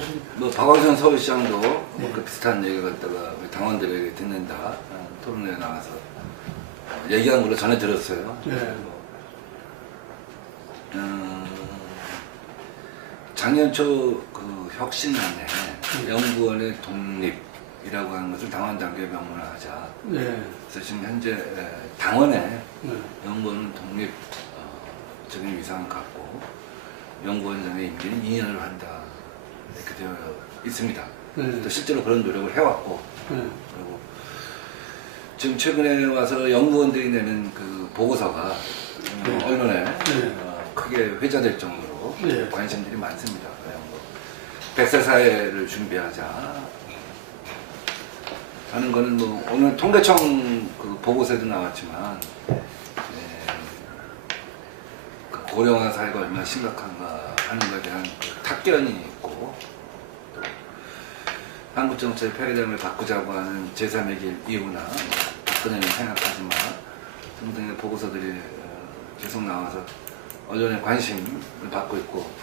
훨씬. 뭐 박광선 서울시장도 네. 그 비슷한 얘기를 갖다가 우리 당원들에게 듣는다 토론회에 나와서 얘기한 걸로 전해 들었어요. 네. 작년 초 그 혁신안에 연구원의 독립이라고 하는 것을 당원 단계에 명문을 하자. 네. 그래서 지금 현재 당원의 네. 연구원은 독립적인 위상을 갖고 연구원장의 임기는 2년을 한다 이렇게 되어 있습니다. 네. 또 실제로 그런 노력을 해왔고 네. 그리고 지금 최근에 와서 연구원들이 내는 그 보고서가 네. 언론에 네. 크게 회자될 정도로 네. 관심들이 많습니다. 백세 사회를 준비하자 하는 거는 뭐 오늘 통계청 그 보고서에도 나왔지만 그 고령화 사회가 얼마나 심각한가 하는 것에 대한 그 탁견이 있고 또 한국 정치의 패러다임을 바꾸자고 하는 제3의 길 이유나 박근혜는 생각하지만 등등의 보고서들이 계속 나와서 언론의 관심을 받고 있고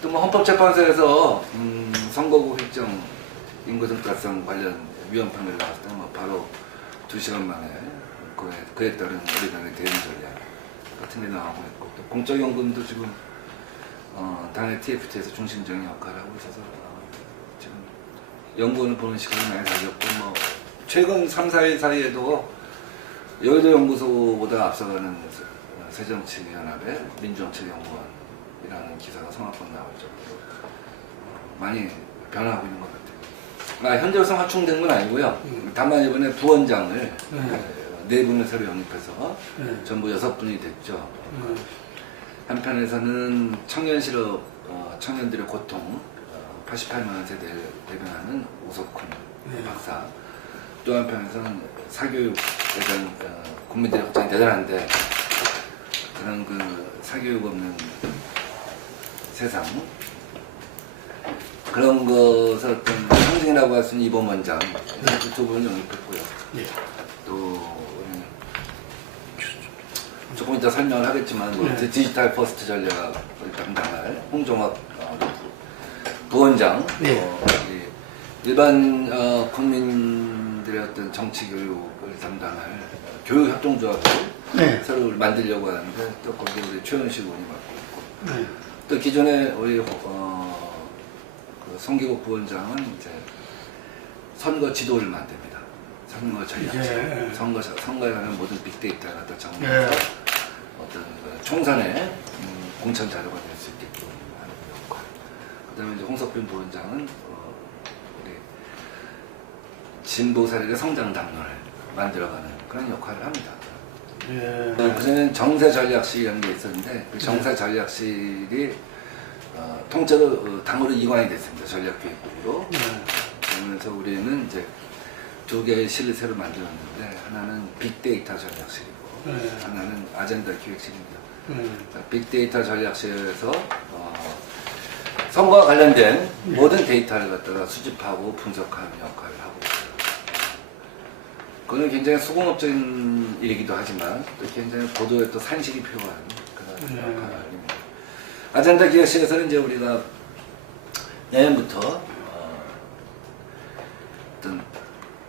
또 뭐 헌법재판소에서 선거구 획정 인구등가성 관련 위헌 판결 나왔을 때 뭐 바로 2시간 만에 그에 따른 우리 당의 대응 전략 같은 게 나오고 있고 또 공적연금도 지금 당의 TFT에서 중심적인 역할을 하고 있어서 지금 연구원을 보는 시간이 많이 달렸고 뭐 최근 3, 4일 사이에도 여의도 연구소보다 앞서가는 새정치연합의 민주정책연구원이라는 기사가 성화권 나올 정도로 많이 변화하고 있는 것 같아요. 현재로서 확충된 건 아니고요. 다만 이번에 부원장을 네 분을 새로 영입해서 전부 6분이 됐죠. 한편에서는 청년 실업, 청년들의 고통, 88만 세대를 대변하는 오석훈 박사. 또 한편에서는 사교육에 대한 국민들의 걱정이 대단한데 그런 그 사교육 없는 세상 그런 것을 어떤 상징이라고 할 수 있는 이범 원장 그 두 분을 영입했고요. 또 조금 이따 설명을 하겠지만 뭐 디지털 퍼스트 전략을 담당할 홍종학 부원장 일반 국민들의 어떤 정치 교육을 담당할 교육협동조합을 새로 만들려고 하는데 또 거기 우리 최현식 의원이 맡고 있고 또 기존에 우리 그 송기국 부원장은 이제 선거 지도를 만듭니다. 선거 전략, 선거에 관한 모든 빅데이터를 갖다 정리해서 어떤 그 총선에 공천 자료가 될 수 있게끔 하는 역할. 그다음에 이제 홍석균 부원장은 우리 진보 세력의 성장 담론을 만들어가는 그런 역할을 합니다. 그전에는 정세전략실이라는 게 있었는데 그 정세전략실이 통째로 당으로 이관이 됐습니다. 전략기획국으로. 그러면서 우리는 이제 두 개의 실을 새로 만들었는데 하나는 빅데이터 전략실이고 하나는 아젠다 기획실입니다. 빅데이터 전략실에서 선거와 관련된 모든 데이터를 갖다가 수집하고 분석하는 역할을 하고 있어요. 그거는 굉장히 수공업적인 일이기도 하지만 또 굉장히 고도의 또 산실이 필요한 그런 역할입니다. 아젠다 기획실에서는 이제 우리가 내년부터 어떤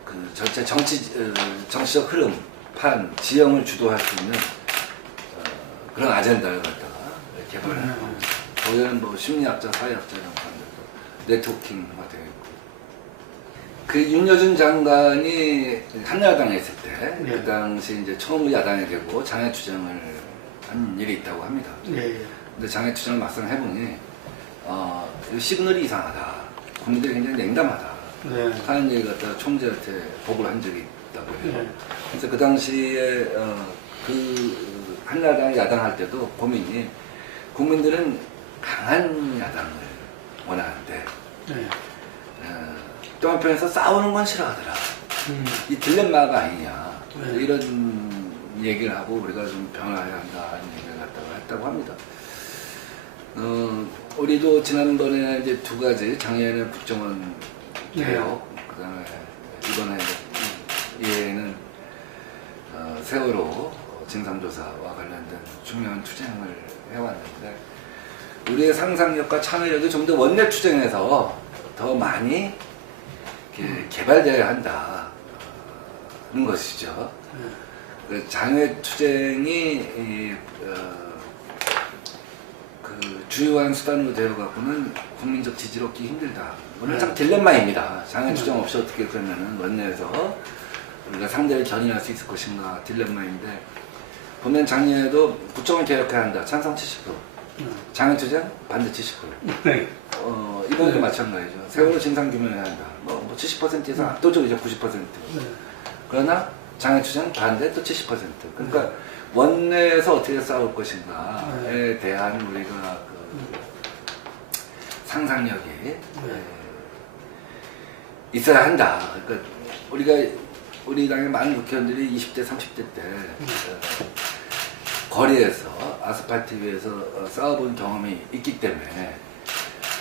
그 전체 정치적 흐름, 판, 지형을 주도할 수 있는 그런 아젠다를 갖다가 개발을 하고 거기에는 뭐 심리학자, 사회학자 이런 사람들도 네트워킹화 되어 있고 그 윤여준 장관이 한나라당에 있을 때 그 당시 이제 처음으로 야당이 되고 장애투쟁을 한 일이 있다고 합니다. 근데 장애투쟁을 막상 해보니 시그널이 이상하다. 국민들이 굉장히 냉담하다. 하는 얘기 갖다가 총재한테 보고를 한 적이 있다고 해요. 그래서 그 당시에 그 한나라당이 야당할 때도 고민이 국민들은 강한 야당을 원하는데 또 한편에서 싸우는 건 싫어하더라. 이 딜레마가 아니냐. 이런 얘기를 하고 우리가 좀 변화해야 한다는 얘기를 갖다가 했다고 합니다. 우리도 지난번에 이제 두 가지 작년에는 국정원 개혁, 그다음에 이번에 이해에는 세월호 진상조사와 관련된 중요한 투쟁을 해왔는데 우리의 상상력과 참여력이 좀 더 원내 투쟁에서 더 많이 개발되어야 한다는 것이죠. 그 장외투쟁이 그 주요한 수단으로 되어갖고는 국민적 지지를 얻기 힘들다. 오늘 참 딜레마입니다. 장외투쟁 없이 어떻게 그러면은 원내에서 우리가 상대를 견인할 수 있을 것인가 딜레마인데, 보면 작년에도 국정을 개혁해야 한다. 찬성 70%. 장외투쟁 반대 70%. 이번에도 마찬가지죠. 세월호 진상규명해야 한다. 뭐 70%에서 압도적이죠. 90%. 그러나 장외투쟁 반대 또 70%. 그러니까 원내에서 어떻게 싸울 것인가에 대한 우리가 그 상상력이 있어야 한다. 그러니까 우리 당의 많은 국회의원들이 20대, 30대 때 거리에서 아스팔트 위에서 싸워본 경험이 있기 때문에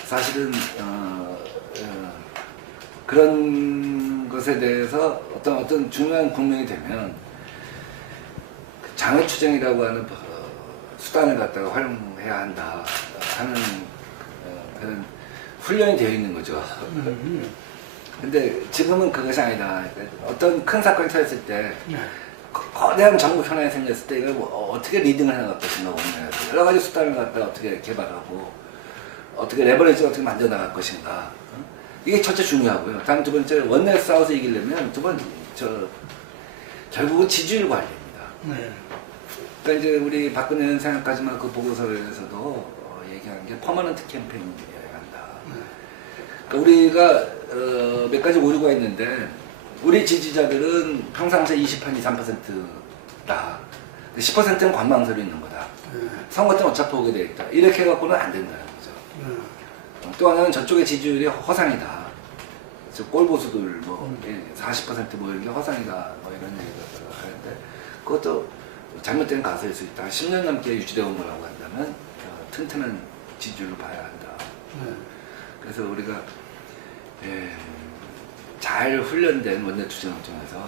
사실은 그런 것에 대해서 어떤 중요한 국면이 되면 장외투쟁이라고 하는 수단을 갖다가 활용해야 한다 하는 그런 훈련이 되어 있는 거죠. 근데 지금은 그것이 아니다. 어떤 큰 사건이 터졌을 때 거대한 정부 현안이 생겼을 때 이걸 어떻게 리딩을 해나갈 것인가 원내에서 여러 가지 수단을 갖다가 어떻게 개발하고 어떻게 레버리지를 어떻게 만들어 나갈 것인가, 이게 첫째 중요하고요. 다음 두 번째, 원내에서 싸워서 이기려면 결국은 지지율 관리입니다. 그러니까 이제 우리 박근혜 의원 생각하지만 그 보고서에서도 얘기한 게 퍼머넌트 캠페인이어야 한다. 그러니까 우리가 몇 가지 오류가 있는데, 우리 지지자들은 평상시에 23%다. 10%는 관망서로 있는 거다. 선거 때는 어차피 오게 돼 있다. 이렇게 해갖고는 안 된다는 거죠. 또 하나는 저쪽의 지지율이 허상이다. 꼴보수들 뭐 40% 뭐 이런 게 허상이다. 뭐 이런 얘기를 하는데, 그것도 잘못된 가설일 수 있다. 10년 넘게 유지되어 온 거라고 한다면 튼튼한 지지율을 봐야 한다. 그래서 우리가 잘 훈련된 원내투쟁을 통해서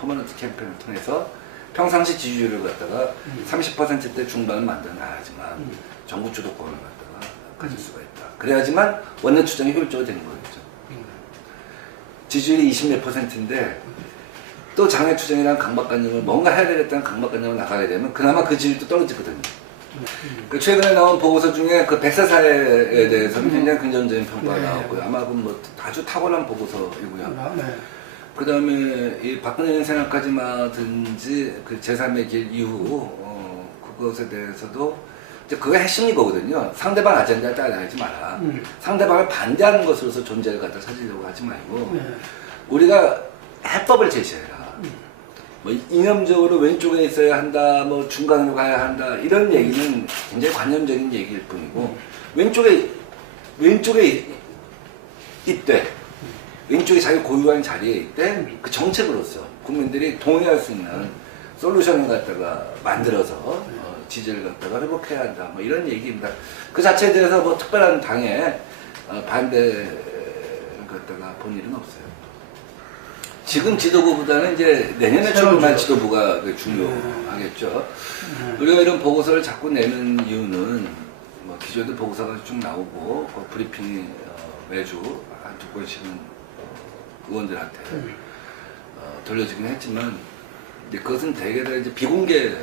퍼머넌트 캠페인을 통해서 평상시 지지율을 갖다가 30%대 중반을 만들어 놔야지만 정부 주도권을 갖다가 가질 수가 있다. 그래야지만 원내투쟁이 효율적으로 되는 거겠죠. 지지율이 20몇 %인데 또 장외투쟁이라는 강박관념을 뭔가 해야 되겠다는 강박관념을 나가게 되면 그나마 그 지지율도 떨어지거든요. 그 최근에 나온 보고서 중에 그 백세 사회에 대해서는 굉장히 긍정적인 평가가 나왔고요. 아마 그 뭐 아주 탁월한 보고서이고요. 그 다음에 이 박근혜 생각하지마든지 그 제3의 길 이후 그것에 대해서도 이제 그게 핵심인 거거든요. 상대방 아젠다에 따라가지 마라. 상대방을 반대하는 것으로서 존재를 갖다 찾으려고 하지 말고 우리가 해법을 제시해라. 뭐 이념적으로 왼쪽에 있어야 한다, 뭐 중간으로 가야 한다, 이런 얘기는 굉장히 관념적인 얘기일 뿐이고, 왼쪽에 있대, 왼쪽에 자기 고유한 자리에 있대, 그 정책으로서 국민들이 동의할 수 있는 솔루션을 갖다가 만들어서 지지를 갖다가 회복해야 한다, 뭐 이런 얘기입니다. 그 자체에 대해서 뭐 특별한 당에 반대를 갖다가 본 일은 없어요. 지금 지도부보다는 이제 내년에 출범할 지도부가 중요하겠죠. 우리가 이런 보고서를 자꾸 내는 이유는 뭐 기존에도 보고서가 쭉 나오고 브리핑이 매주 한두 번씩은 의원들한테 돌려주긴 했지만, 그것은 대개 다 이제 비공개로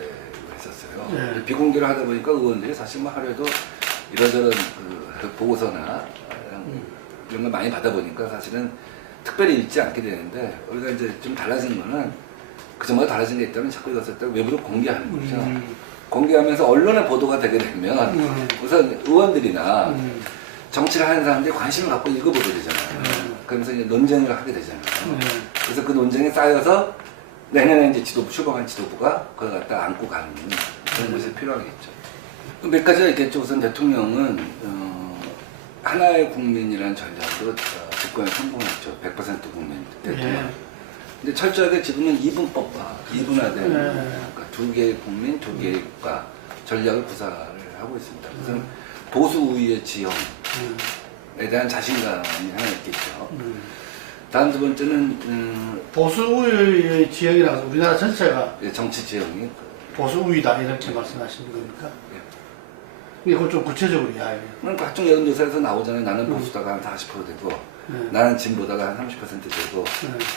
했었어요. 비공개로 하다 보니까 의원들이 사실 뭐 하루에도 이러저런 그 보고서나 이런 걸 많이 받아보니까 사실은 특별히 읽지 않게 되는데, 우리가 이제 좀 달라진 거는, 그 전보다 달라진 게 있다면 자꾸 이것을 외부로 공개하는 거죠. 공개하면서 언론에 보도가 되게 되면 우선 의원들이나 정치를 하는 사람들이 관심을 갖고 읽어보게 되잖아요. 그러면서 이제 논쟁을 하게 되잖아요. 그래서 그 논쟁이 쌓여서 내년에 이제 출범한 지도부가 그걸 갖다 안고 가는 그런 것이 필요하겠죠. 몇 가지가 있겠죠. 우선 대통령은 하나의 국민이라는 전략으로 집권에 성공했죠. 100% 국민 대통령. 근데 철저하게 지금은 이분법화, 이분화된 그러니까 두 개의 국민, 두 개의 국가 전략을 구사를 하고 있습니다. 우선 보수 우위의 지형에 대한 자신감이 하나 있겠죠. 다음 두 번째는 보수 우위의 지형이라서 우리나라 전체가 정치 지형이 보수 우위다 이렇게 말씀하시는 겁니까? 이거 좀 구체적으로 이야기해. 각종 여론조사에서 나오잖아요. 나는 보수다가 한 40% 되고, 나는 진보다가 한 30% 되고,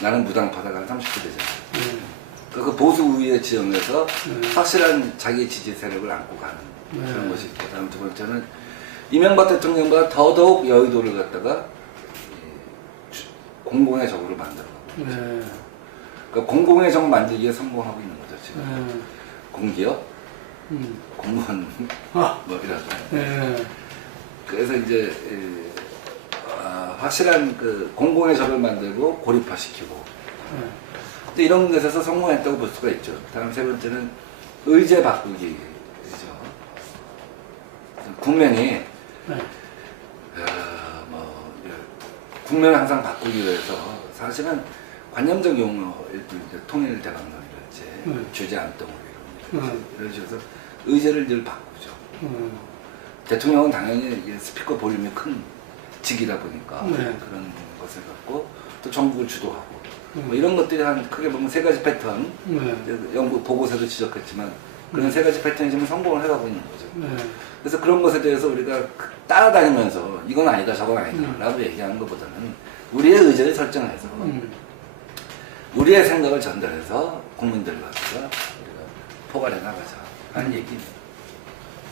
나는 무당파다가 한 30% 되잖아요. 그 보수 우위의 지형에서 확실한 자기 지지 세력을 안고 가는 그런 것이 있고, 다음 두 번째는 이명박 대통령보다 더더욱 여의도를 갖다가 공공의 적으로 만들어가고 그러니까 공공의 적 만들기에 성공하고 있는 거죠 지금. 공기업, 공무원 뭐 이런. 그래서 이제 확실한 그 공공의 적을 만들고 고립화시키고 이런 것에서 성공했다고 볼 수가 있죠. 다음 세 번째는 의제 바꾸기죠. 국면이 국면을 항상 바꾸기 위해서 사실은 관념적 용어일 뿐이죠. 통일대박론이랄지 주제 안덩어리 이런 식으로 의제를 늘 바꾸죠. 대통령은 당연히 스피커 볼륨이 큰 직이다 보니까 그런 것을 갖고 또 정국을 주도하고 뭐 이런 것들이 한 크게 보면 세 가지 패턴 연구 보고서도 지적했지만 그런 세 가지 패턴이 지금 성공을 해가고 있는 거죠. 그래서 그런 것에 대해서 우리가 따라다니면서 이건 아니다 저건 아니다 라고 얘기하는 것보다는 우리의 의제를 설정해서 우리의 생각을 전달해서 국민들과 우리가 포괄해 나가자 하는 얘기입니다.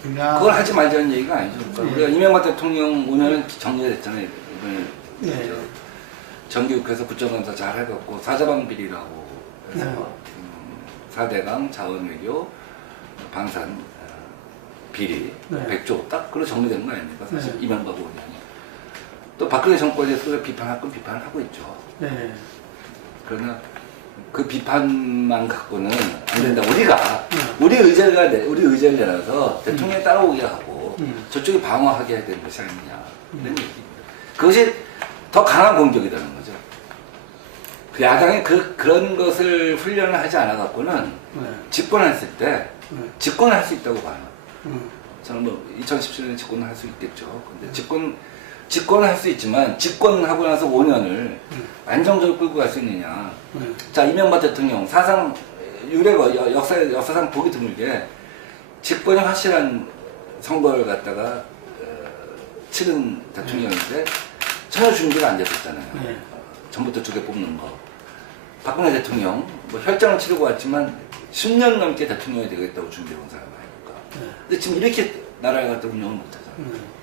그걸 하지 말자는 얘기가 아니죠. 그러니까 우리가 이명박 대통령 5년은 정리가 됐잖아요. 이번에 정기국회에서 국정감사 잘 해갖고 사자방 비리라고 해서 4대강 자원외교 방산 비리 100조 딱 그걸로 정리된 거 아닙니까? 사실 이명박 5년이. 또 박근혜 정권에서 비판할 건 비판을 하고 있죠. 그러나 그 비판만 갖고는 안 된다. 우리 의제를 내놔서 대통령에 따라오게 하고 저쪽이 방어하게 해야 되는 것이 아니냐. 이런 얘기입니다. 그것이 더 강한 공격이라는 거죠. 그 야당이 그런 것을 훈련을 하지 않아 갖고는 집권했을 때 집권을 할 수 있다고 봐요. 저는 뭐 2017년에 집권을 할 수 있겠죠. 근데 집권을 할 수 있지만 집권하고 나서 5년을 안정적으로 끌고 갈 수 있느냐. 자, 이명박 대통령 사상 유례가 역사상 보기 드물게 집권이 확실한 선거를 갖다가 치른 대통령인데 전혀 준비가 안 됐었잖아요. 전부터 두 개 뽑는 거. 박근혜 대통령 뭐 혈전을 치르고 왔지만 10년 넘게 대통령이 되겠다고 준비해 온 사람 아닙니까? 근데 지금 이렇게 나라를 갖다 운영을 못하잖아요.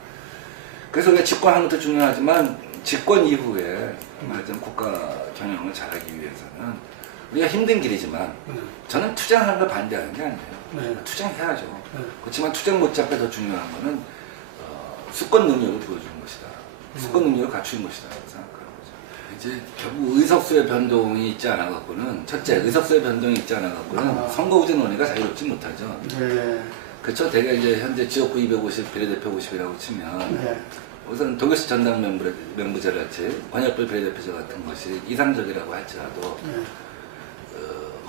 그래서 우리가 집권하는 것도 중요하지만 집권 이후에 말하자면 국가 경영을 잘하기 위해서는 우리가 힘든 길이지만 저는 투쟁하는 걸 반대하는 게 아니에요. 투쟁해야죠. 그렇지만 투쟁 못지않게 더 중요한 거는 수권 능력을 보여주는 것이다. 수권 능력을 갖추는 것이다. 생각하는 거죠. 이제 결국 의석수의 변동이 있지 않아 갖고는 첫째 의석수의 변동이 있지 않아 갖고는 선거구제 논의가 자유롭지 못하죠. 그렇죠. 대개 이제 현재 지역구 250, 비례대표 50이라고 치면 우선 도교시 전당 명부제랄지 권역별 비례대표제 같은 것이 이상적이라고 할지라도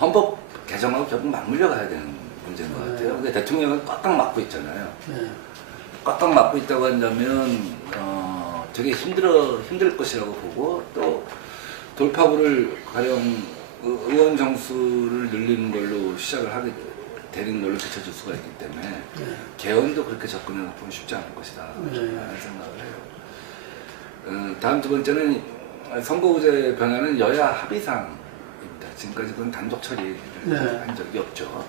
헌법 개정하고 결국 맞물려 가야 되는 문제인 것 같아요. 근데 대통령은 꽉꽉 막고 있잖아요. 꽉꽉 막고 있다고 한다면 되게 힘들 것이라고 보고 또 돌파구를 가령 의원 정수를 늘리는 걸로 시작을 하게 되는 걸로 비춰줄 수가 있기 때문에 개헌도 그렇게 접근해 보면 쉽지 않을 것이다 라는 생각을 해요. 다음 두 번째는 선거구제 변화는 여야 합의사항입니다. 지금까지 그건 단독 처리를 한 적이 없죠.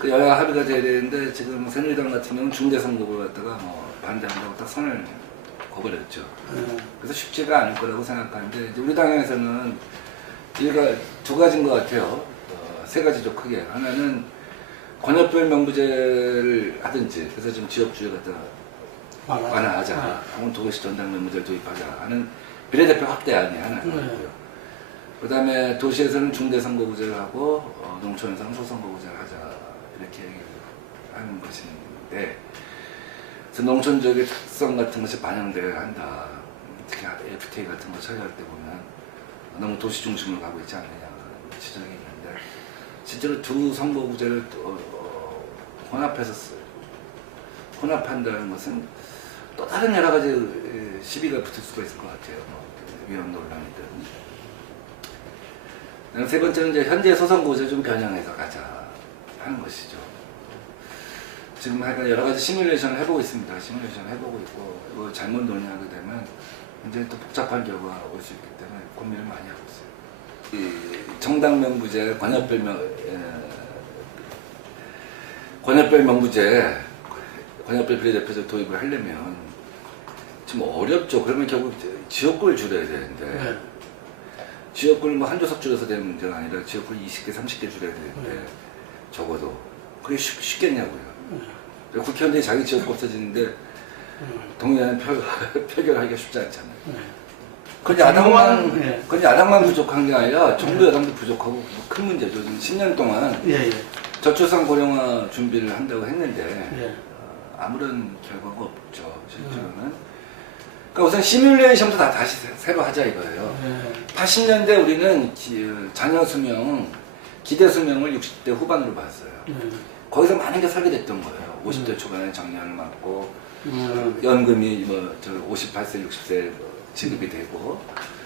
그 여야 합의가 돼야 되는데 지금 새누리당 같은 경우는 중대선거를 갖다가 뭐 반대한다고 딱 선을 거버렸죠. 그래서 쉽지가 않을 거라고 생각하는데 이제 우리 당에서는 두 가지인 것 같아요. 세 가지죠, 크게. 하나는 권역별 명부제를 하든지, 그래서 지금 지역주에 갖다 완화하자. 혹은 도시 전당 명부제를 도입하자 하는 비례대표 확대안이 하나 있고요. 그 다음에 도시에서는 중대선거구제를 하고, 농촌에서는 소선거구제를 하자. 이렇게 하는 것인데, 그래서 농촌 지역의 특성 같은 것이 반영되어야 한다. 특히 FTA 같은 거 처리할 때 보면 너무 도시 중심으로 가고 있지 않느냐. 그런 지적이 있는데, 실제로 두 선거구제를 혼합한다는 것은 또 다른 여러 가지 시비가 붙을 수가 있을 것 같아요. 위헌 논란이든. 세 번째는 이제 현재 소선거구제 좀 변형해서 가자 하는 것이죠. 지금 하여간 여러 가지 시뮬레이션을 해보고 있습니다. 시뮬레이션 해보고 있고, 이거 잘못 논의하게 되면 굉장히 또 복잡한 결과가 올 수 있기 때문에 고민을 많이 하고 있어요. 이 정당 명부제, 권역별 명부제, 권역별 비례대표제 도입을 하려면 좀 어렵죠. 그러면 결국 지역구를 줄여야 되는데, 네. 지역구를 뭐 한두 석 줄여서 되는 문제가 아니라 지역구를 20개, 30개 줄여야 되는데, 네. 적어도. 그게 쉽겠냐고요. 국회의원들이 자기 지역구 없어지는데, 동의하는 표결하기가 쉽지 않잖아요. 그건 야당만, 네. 그건 야당만 부족한 게 아니라 정부 여당도 부족하고 뭐큰 문제죠. 지금 10년 동안 예, 예. 저출산 고령화 준비를 한다고 했는데, 예. 아무런 결과가 없죠, 실제로는. 그러니까 우선 시뮬레이션부터 다시 새로 하자 이거예요. 예. 80년대 우리는 자녀 수명, 기대 수명을 60대 후반으로 봤어요. 예. 거기서 많은 게 설계됐던 거예요. 50대 초반에 정년을 맞고, 음. 연금이 58세, 60세 지급이 되고,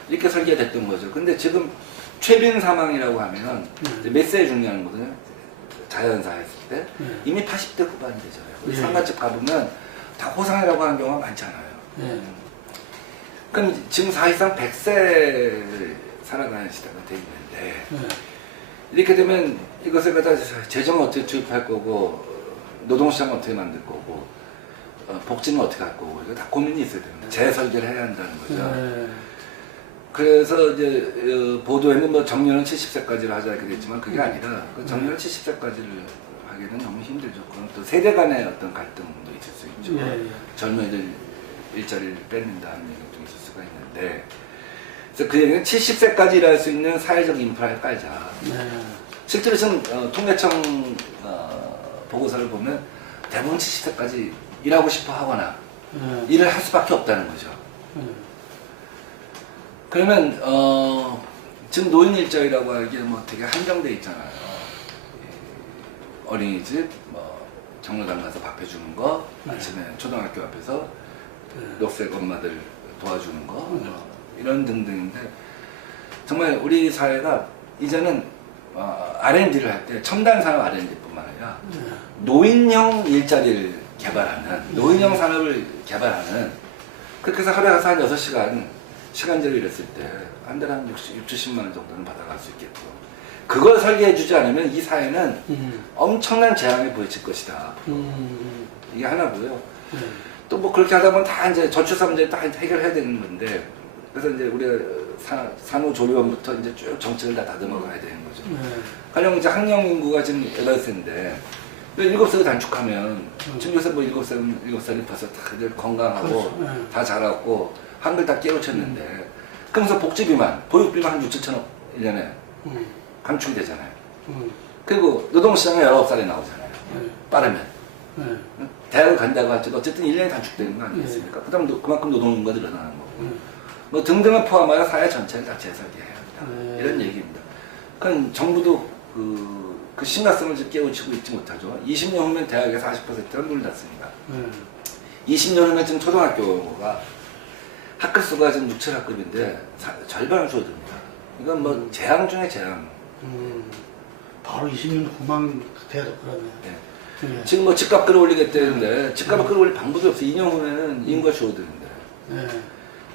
이렇게 설계됐던 거죠. 근데 지금 최빈 사망이라고 하면 몇 세에 중요한 거거든요. 자연사 했을 때. 이미 80대 후반이 되잖아요. 우리 예. 상가집 가보면 다 호상이라고 하는 경우가 많잖아요. 예. 그럼 지금 사실상 100세를 살아가는 시대가 돼 있는데, 예. 이렇게 되면 이것을 갖다 재정을 어떻게 투입할 거고, 노동시장을 어떻게 만들 거고, 복지는 어떻게 할 거고, 이거 다 고민이 있어야 됩니다. 재설계를 해야 한다는 거죠. 예. 그래서 이제 보도에는 뭐 정년은 70세까지로 하자 이렇게 됐지만 그게 아니라 그 정년을 70세까지를 하기는 너무 힘들죠. 그럼 또 세대 간의 어떤 갈등도 있을 수 있죠. 예, 예. 젊은이들 일자리를 뺏는다는 얘기도 있을 수가 있는데, 그래서 그 얘기는 70세까지 일할 수 있는 사회적 인프라를 깔자. 예. 실제로 지금 통계청 보고서를 보면 대부분 70세까지 일하고 싶어 하거나 예. 일을 할 수밖에 없다는 거죠. 그러면 지금 노인 일자리라고 하기에 뭐 되게 한정돼 있잖아요. 어린이집, 뭐 경로당 가서 밥 해주는 거, 아침에 초등학교 앞에서 녹색 엄마들 도와주는 거, 이런 등등인데, 정말 우리 사회가 이제는 R&D를 할 때 첨단 산업 R&D뿐만 아니라 노인형 일자리를 개발하는, 노인형 산업을 개발하는, 그렇게 해서 하루에 가서 한 6시간 시간제로 일했을 때 한 달에 한 60, 70만 원 정도는 받아갈 수 있겠고, 그걸 설계해주지 않으면 이 사회는 엄청난 재앙에 부딪힐 것이다. 이게 하나고요. 또 뭐 그렇게 하다 보면 다 이제 저출산 문제 다 해결해야 되는 건데, 그래서 이제 우리가 산후조리원부터 이제 쭉 정책을 다 다듬어 가야 되는 거죠. 가령 이제 학령 인구가 지금 8세인데 7세로 단축하면 지금 요새 뭐 7살이 벌써 다들 건강하고 그렇죠. 다 자랐고 한글 다 깨우쳤는데, 그러면서 복지비만, 보육비만 한 6, 7천억 1년에 감축이 되잖아요. 그리고 노동시장에 19살이 나오잖아요. 빠르면. 대학을 간다고 할지도 어쨌든 1년이 단축되는 거 아니겠습니까? 그다음 그만큼 노동인구가 늘어나는 거고. 뭐 등등을 포함하여 사회 전체를 다 재설계해야 한다. 이런 얘기입니다. 그러니까 정부도 그 심각성을 지금 깨우치고 있지 못하죠. 20년 후면 대학의 40%가 문을 닫습니다. 20년 후면 지금 초등학교가 학급 수가 지금 6, 7학급인데 절반을 줄어듭니다. 이건 뭐 재앙 중에 재앙. 바로 20년 후만 돼도 그러네. 네. 예. 지금 뭐 집값 끌어올리겠다는데 집값을 끌어올릴 방법이 없어. 2년 후면은 인구가 줄어드는데. 예.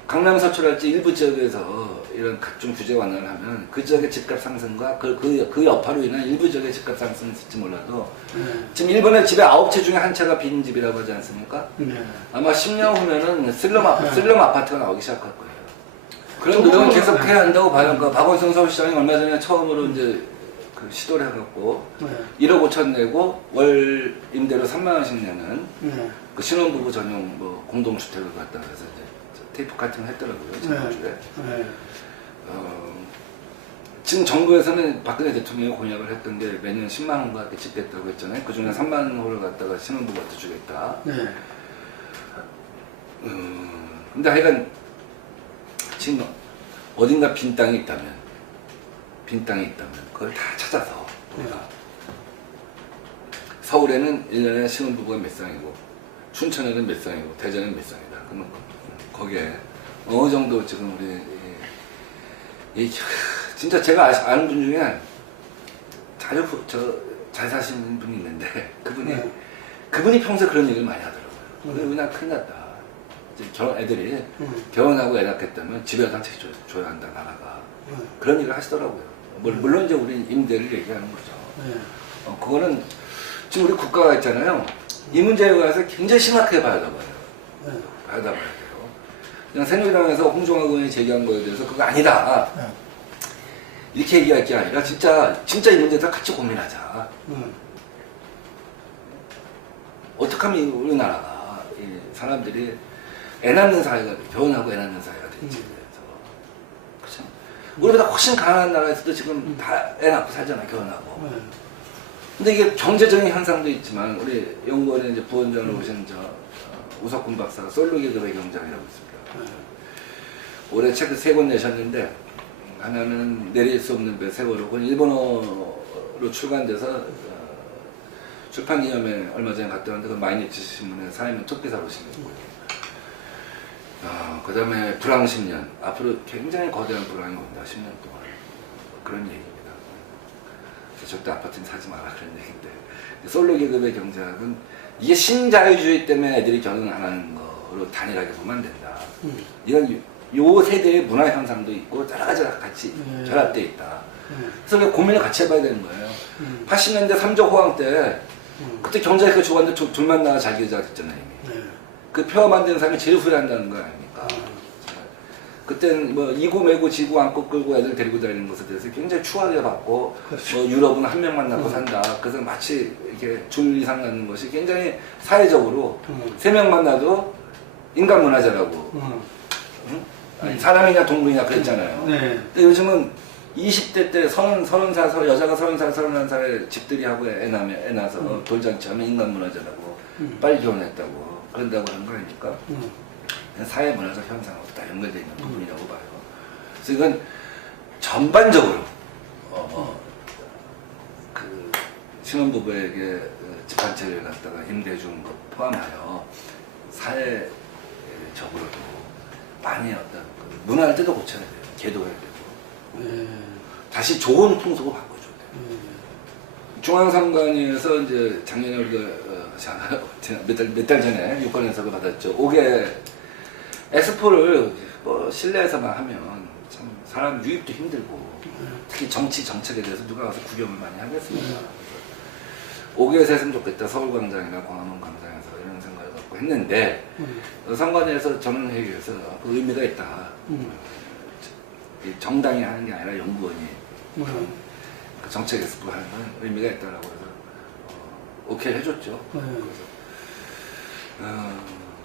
강남 서초랄지 일부 지역에서 이런 각종 규제 완화를 하면 그 지역의 집값 상승과 그 여파로 인한 일부 지역의 집값 상승이 있을지 몰라도, 지금 일본의 집에 9채 중에 한 채가 빈 집이라고 하지 않습니까? 아마 10년 후면은 슬럼 아파트가 나오기 시작할 거예요. 그런 노력은 계속 해야 한다고 봐요. 그러니까 박원순 서울시장이 얼마 전에 처음으로 이제 그 시도를 해갖고 1억 5천 내고 월 임대료 3만 원씩 내는 그 신혼부부 전용 뭐 공동주택을 갖다 해서 이제 테이프 카팅을 했더라고요, 지난주에. 지금 정부에서는 박근혜 대통령이 공약을 했던 게 매년 10만 원가 이렇게 집겠다고 했잖아요. 그 중에 3만 호를 갖다가 신혼부부한테 주겠다. 근데 하여간 지금 어딘가 빈 땅이 있다면 그걸 다 찾아서 우리가 서울에는 1년에 신혼부부가 몇 쌍이고, 춘천에는 몇 쌍이고, 대전에는 몇 쌍이다. 그러면 거기에 어느 정도 지금 우리 진짜 제가 아는 분 중에 잘 사시는 분이 있는데, 그분이 그분이 평소에 그런 얘기를 많이 하더라고요. 우리나라 큰일 났다. 이제 애들이 결혼하고 애 낳겠다면 집에 한 채 줘야 한다, 나라가. 그런 얘기를 하시더라고요. 물론 이제 우리 임대를 얘기하는 거죠. 그거는 지금 우리 국가가 있잖아요. 이 문제에 관해서 굉장히 심각하게 봐야 봐요. 봐야 돼요. 그냥 새누리당에서 홍종학 의원이 제기한 거에 대해서 그거 아니다. 이렇게 얘기할 게 아니라 진짜 이 문제들 같이 고민하자. 어떻게 하면 우리나라가 사람들이 애 낳는 사회가 결혼하고 애 낳는 사회가 될지 그래서 그렇죠. 우리보다 훨씬 가난한 나라에서도 지금 다 애 낳고 살잖아요. 결혼하고. 근데 이게 경제적인 현상도 있지만 우리 연구원에 이제 부원장으로 오신 우석훈 박사가 솔로 계급의 경장이라고 있습니다. 올해 책을 3권 내셨는데 하나는 내릴 수 없는 배 세월호, 그건 일본어로 출간돼서 출판기념회 얼마 전에 갔다 왔는데 그 마이니치 신문에 사회면 첫 기사로 실렸고요. 그 다음에 불황 10년, 앞으로 굉장히 거대한 불황이 온다. 10년 동안 그런 얘기입니다. 절대 아파트는 사지 마라 그런 얘기인데, 솔로 계급의 경제학은 이게 신자유주의 때문에 애들이 결혼 안 하는 거로 단일하게 보면 안 된다. 이건 요 세대의 문화 현상도 있고 여러 가지가 같이 결합되어 있다. 그래서 고민을 같이 해봐야 되는 거예요. 80년대 3조 호황 때 그때 경제학과 좋았는데 둘만 나와 자기 여자가 됐잖아요. 이미. 그 표 만드는 사람이 제일 후회한다는 거 아닙니까? 그땐 뭐 이고 매고 지고 안고 끌고 애들 데리고 다니는 것에 대해서 굉장히 추하게 받고, 그렇죠. 뭐 유럽은 한 명만 낳고 산다. 그래서 마치 이렇게 줄 이상 낳는 것이 굉장히 사회적으로 3명만 낳아도 인간 문화재라고. 아니, 사람이냐 동물이냐 그랬잖아요. 근데 요즘은 20대 때 30살, 여자가 30살, 31살에 집들이 하고 애 낳아서 돌잔치 하면 인간 문화재라고. 빨리 결혼했다고. 그런다고 하는 거 아닙니까? 사회 문화적 현상하고 다 연결되어 있는 부분이라고 봐요. 그래서 이건 전반적으로 그 신혼부부에게 집한채를 갖다가 임대해 주는 것 포함하여 사회적으로도 많이 어떤 그 문화를 뜯어 고쳐야 돼요. 개도해야 되고 다시 좋은 풍속을 바꿔줘야 돼요. 중앙선관위에서 이제 작년에 우리가 몇 달 전에 유권 해석을 받았죠. 5개 엑스포를 뭐 실내에서만 하면 참 사람 유입도 힘들고 특히 정치 정책에 대해서 누가 와서 구경을 많이 하겠습니까? 5개에서 했으면 좋겠다. 서울광장이나 광화문 광장에서 이런 생각을 갖고 했는데 선관위에서 전원회의에서 그 의미가 있다. 정당이 하는 게 아니라 연구원이 그 정책 엑스포 하는 건 의미가 있다라고 해서 오케이 해줬죠. 그래서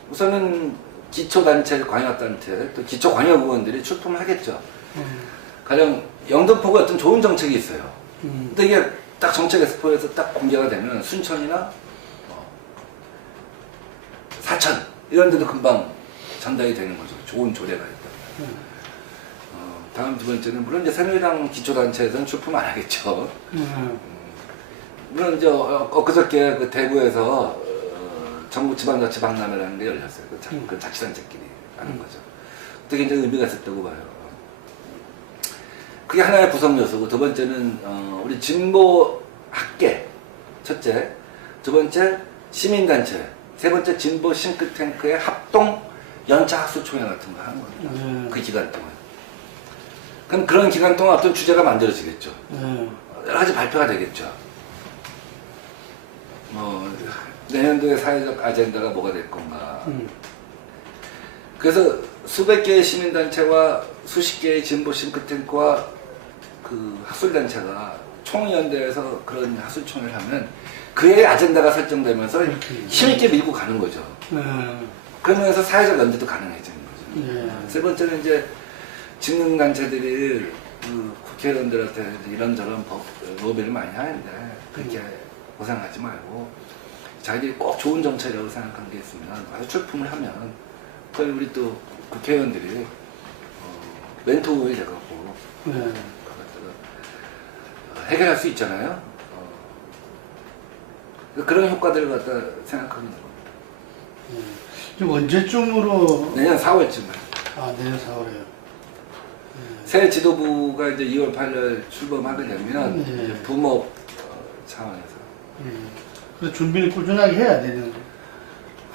우선은 기초단체, 광역단체, 또 기초광역의원들이 출품을 하겠죠. 가령 영등포가 어떤 좋은 정책이 있어요. 근데 이게 딱 정책 엑스포에서 딱 공개가 되면 순천이나 사천 이런 데도 금방 전달이 되는 거죠. 좋은 조례가 있다. 다음 두 번째는 물론 이제 새누리당 기초단체에서는 출품 안 하겠죠. 물론 이제 엊그저께 그 대구에서 전국 지방자치 박람회라는 게 열렸어요. 그 자치단체끼리 하는 거죠. 그게 굉장히 의미가 있었다고 봐요. 그게 하나의 구성 요소고, 두 번째는 우리 진보 학계 첫째, 두 번째 시민단체, 세 번째 진보 싱크탱크의 합동 연차 학술총회 같은 거 하는 겁니다. 그 기간 동안. 그럼 그런 기간 동안 어떤 주제가 만들어지겠죠. 여러 가지 발표가 되겠죠. 뭐 내년도의 사회적 아젠다가 뭐가 될 건가. 그래서 수백 개의 시민단체와 수십 개의 진보 싱크탱크와 그 학술단체가 총연대에서 그런 학술총회를 하면 그의 아젠다가 설정되면서 힘있게 밀고 가는 거죠. 그러면서 사회적 연대도 가능해지는 거죠. 세 번째는 이제 직능단체들이 그 국회의원들한테 이런저런 로비를 많이 하는데 그렇게 고생하지 말고 자기들이 꼭 좋은 정책이라고 생각한 게 있으면 아주 출품을 하면 그걸 우리 또 국회의원들이 멘토에 돼갖고 해결할 수 있잖아요. 그런 효과들을 갖다 생각하고 있는 겁니다. 지금 언제쯤으로? 내년 4월쯤에. 아, 내년 4월에요. 새 지도부가 이제 2월 8일 출범하게 되면 부모 차원에서 그래서 준비는 꾸준하게 해야 되는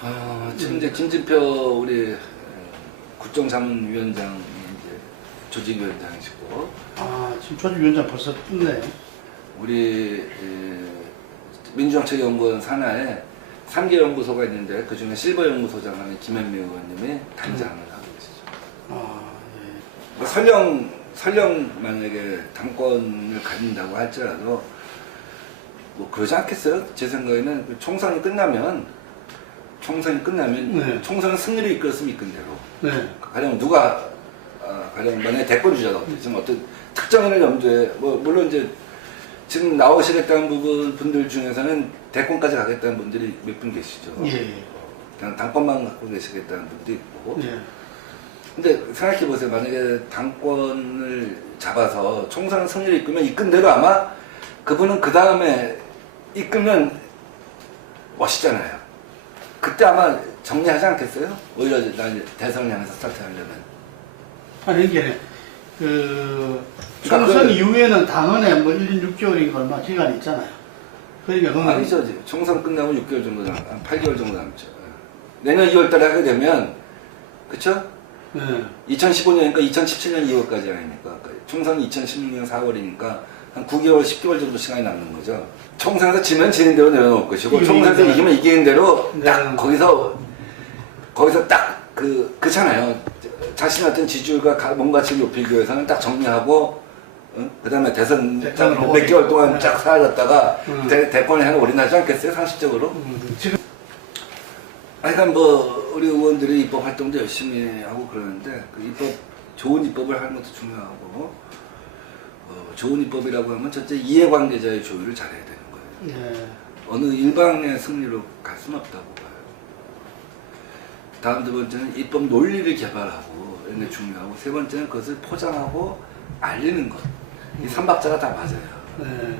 거예요. 지금 이제 김진표 우리 국정자문위원장이 이제 조직위원장이시고, 지금 조직위원장 벌써 떴네. 우리 민주정책연구원 산하에 3개 연구소가 있는데 그 중에 실버 연구소장 하는 김현미 의원님이 단장을 하고 계시죠. 설령 만약에 당권을 가진다고 할지라도 뭐 그러지 않겠어요? 제 생각에는 그 총선이 끝나면 네. 총선은 승리를 이끌었으면 이끈 대로. 네. 가령 누가 가령 만약에 대권 주자가 지금 어떤 특정인을 염두에 물론 이제 지금 나오시겠다는 분들 중에서는 대권까지 가겠다는 분들이 몇 분 계시죠. 예. 그냥 당권만 갖고 계시겠다는 분들이 있고. 예. 근데 생각해 보세요. 만약에 당권을 잡아서 총선 승리를 이끈 대로 아마 그분은 그 다음에 이끌면 멋있잖아요. 그때 아마 정리하지 않겠어요? 오히려 난 대선을 향해서 스타트하려면. 아니 이게 그러니까 총선 이후에는 당헌에 뭐 1년 6개월인가 얼마 기간이 있잖아요. 그러니까 그건 아니죠. 총선 끝나면 6개월 정도 한 8개월 정도 남죠. 내년 2월 달에 하게 되면, 그쵸? 네. 2015년이니까 2017년 2월까지 아닙니까? 총선이 2016년 4월이니까 한 9개월, 10개월 정도 시간이 남는 거죠. 총선에서 지면 지는 대로 내려놓을 것이고, 총선에서 이기면 이기는 대로 딱 네. 거기서 딱 그렇잖아요. 자신의 어떤 지지율과 몸가치를 높이기 위해서는 딱 정리하고, 그 다음에 대선 대선으로 몇 개월 동안 네. 쫙 사라졌다가 대권에 향해 올인하지 않겠어요? 상식적으로? 지금 하여간 뭐 우리 의원들이 입법 활동도 열심히 하고 그러는데 좋은 입법을 하는 것도 중요하고, 좋은 입법이라고 하면 첫째 이해관계자의 조율을 잘해야 되는 거예요. 네. 어느 일방의 승리로 갈 수는 없다고 봐요. 다음 두 번째는 입법 논리를 개발하고 이런 게 중요하고, 세 번째는 그것을 포장하고 알리는 것. 이 삼박자가 다 맞아요. 네.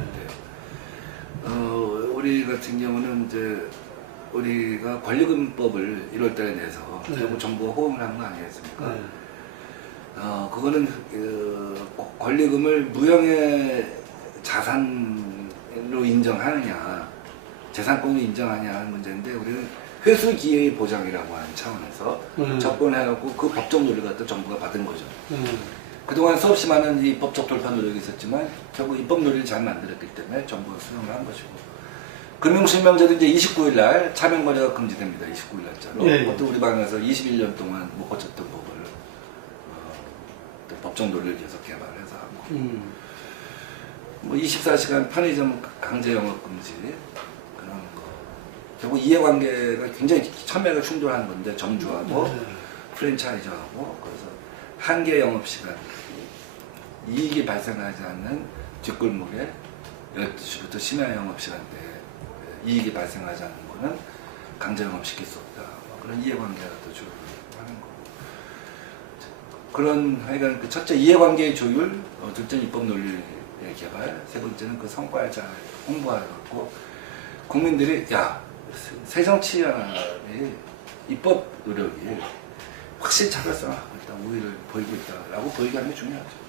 우리 같은 경우는 이제 우리가 권리금법을 1월달에 내서 네. 결국 정부가 호응을 한 거 아니겠습니까? 네. 그거는 권리금을 무형의 자산으로 인정하느냐, 재산권으로 인정하냐 하는 문제인데, 우리는 회수 기회의 보장이라고 하는 차원에서 접근해갖고 그 법적 논리를 갖다 정부가 받은 거죠. 그동안 수없이 많은 이 법적 돌파 노력이 있었지만 결국 입법 논리를 잘 만들었기 때문에 정부가 수용을 한 것이고, 금융실명제도 이제 29일 날 차명 거래가 금지됩니다. 29일 날짜로. 예. 그것도 우리 방에서 21년 동안 못 고쳤던 법을 법적 논리를 계속 개발해서 하고, 뭐 24시간 편의점 강제 영업 금지 그런 거. 결국 이해관계가 굉장히 첨예하게 충돌하는 건데, 점주하고 프랜차이저하고. 그래서 한계 영업시간, 이익이 발생하지 않는 뒷골목에 12시부터 심야 영업시간대에 이익이 발생하지 않는 거는 강제 영업시킬 수 없다. 그런 이해관계가 또 조율을 하는 거고. 그런 하여간 그 첫째 이해관계의 조율, 둘째 입법 논리의 개발, 세 번째는 그 성과를 잘 홍보하고, 국민들이 새정치연합의 입법 노력이 확실히 차별성하고 있다, 우위를 보이고 있다라고 보이게 하는 게 중요하죠.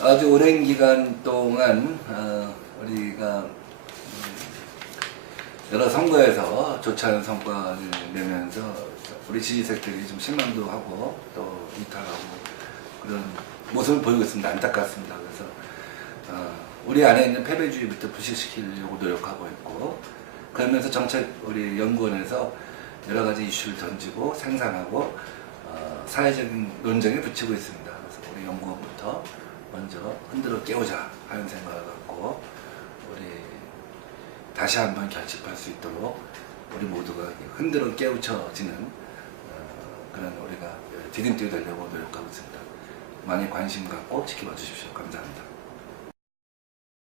아주 오랜 기간 동안 우리가 여러 선거에서 좋지 않은 성과를 내면서 우리 지지세들이 좀 실망도 하고 또 이탈하고 그런 모습을 보이고 있습니다. 안타깝습니다. 그래서 우리 안에 있는 패배주의부터 부식시키려고 노력하고 있고, 그러면서 정책 우리 연구원에서 여러 가지 이슈를 던지고 생산하고 사회적인 논쟁에 붙이고 있습니다. 그래서 우리 연구원부터 먼저 흔들어 깨우자 하는 생각을 갖고, 우리 다시 한번 결집할 수 있도록 우리 모두가 흔들어 깨우쳐지는 그런 우리가 디딤돌이 되려고 노력하고 있습니다. 많이 관심 갖고 지켜봐 주십시오. 감사합니다.